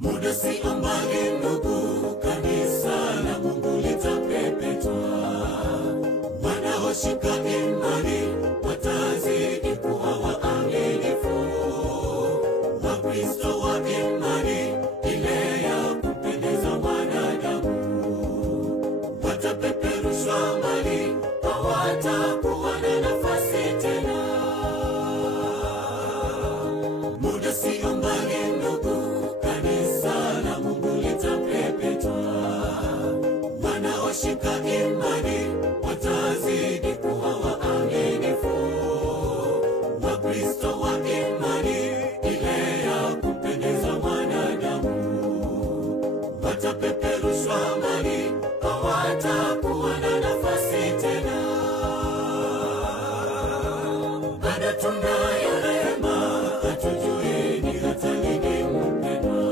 Muda si mbali ndugu, kanisa la Mungu litapepetwa. Wanaoshika imani watazidi kuwa waaminifu. Wakristo wa imani ile ya kupendeza wanadamu watapeperushwa mbali, hawatakuwa na nafasi tena. Muda si mbali ndugu, kanisa la Mungu litapepetwa. Wanaoshika imani watazidi kuwa waaminifu. Wakristo wa imani ile ya kupendeza wanadamu watapeperushwa mbali, hawatakuwa na nafasi tena. Bado tunayo rehema, hatujui ni hata lini mpendwa.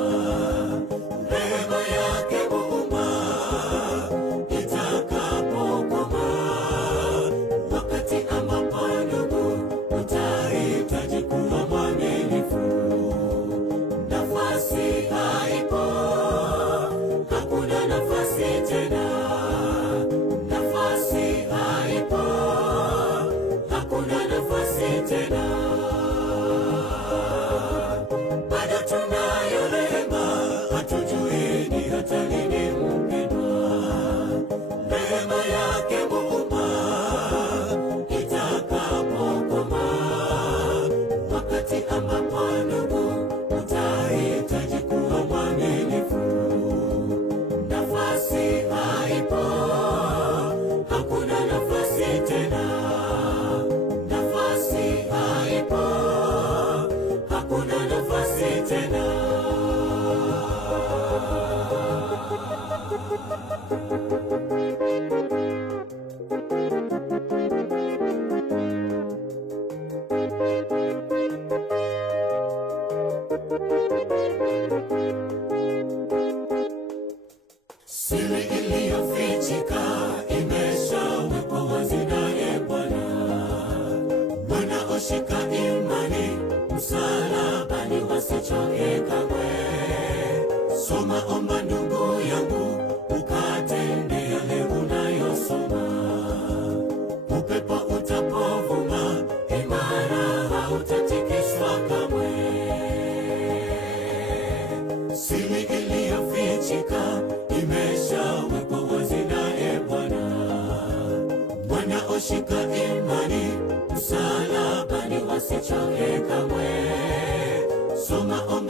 Rehema yake Muumba itakapokoma, wakati ambapo ndugu utahitaji kuwa mwaminifu. Nafasi haipo, hakuna nafasi tena. Nafasi haipo, hakuna nafasi tena. Bado tunayo rehema, hatujui ni hata lini mpendwa. Rehema yake Muumba itakapokoma, wakati ambapo ndugu utahitaji kuwa mwaminifu. Nafasi haipo, hakuna nafasi tena. Nafasi haipo, hakuna nafasi tena. Siri iliyofichika imeshawekwa wazi naye Bwana. Wanaoshika imani msalabani wasichoke kamwe. Soma, omba ndugu yangu, ukatende yale unayosoma. Upepo utapovuma, imara hautatikiswa kamwe. Siri iliyofichika imeshawekwa wazi naye Bwana. Wanaoshika imani msalabani wasichoke kamwe. Soma, omba